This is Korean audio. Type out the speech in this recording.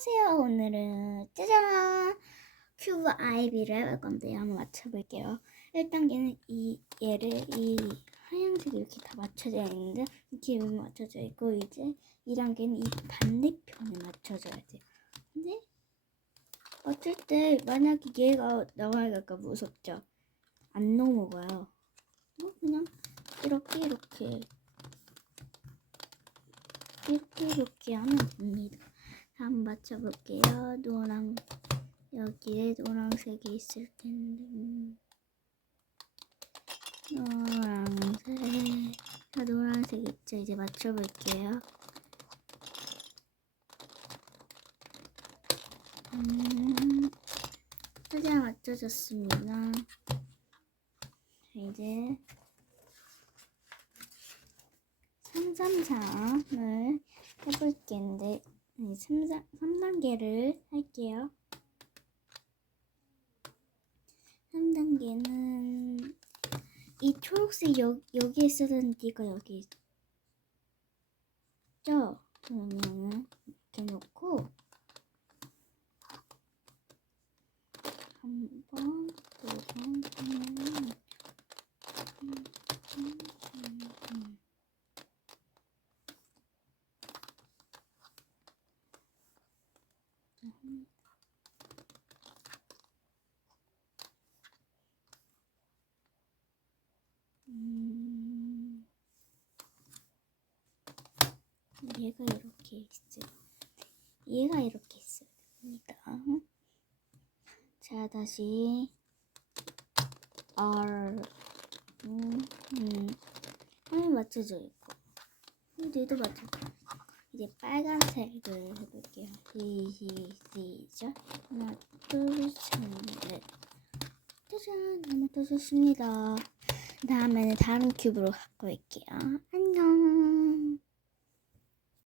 안녕하세요. 오늘은 짜잔 큐브 아이비를 해볼 건데요. 한번 맞춰볼게요. 1단계는 이 얘를 이 하얀색 이렇게 다 맞춰져 있는데 이렇게 맞춰져 있고 이제 2단계는 이 반대편에 맞춰줘야 돼요. 근데 맞출 때 만약에 얘가 나와야까 무섭죠. 안 넘어가요. 뭐 그냥 이렇게 이렇게 이렇게 이렇게 하면 됩니다. 한번 맞춰볼게요. 노랑 여기에 노란색이 있을 텐데 음. 노란색 자, 노란색 있죠? 이제 맞춰볼게요. 음, 최대한 맞춰졌습니다. 자, 이제 333을 해볼 텐데 네, 3, 3단계를 할게요. 3단계는 이 초록색 여, 여기에 있어야 되니까 여기 있죠? 그러면은 이렇게 놓고 한 번, 두 번, 하면은 음, 음, 음, 음. 음, 얘가 이렇게 있어요. 얘가 이렇게 있어야 됩니다. 자, 다시. R. 음, 음, 맞춰져 있고 얘도 있고 이제 빨간색을 해볼게요. 시, 시, 시작. 하나, 둘, 셋, 넷. 짜잔, 하나 떠졌습니다. 다음에는 다른 큐브로 갖고 올게요. 안녕.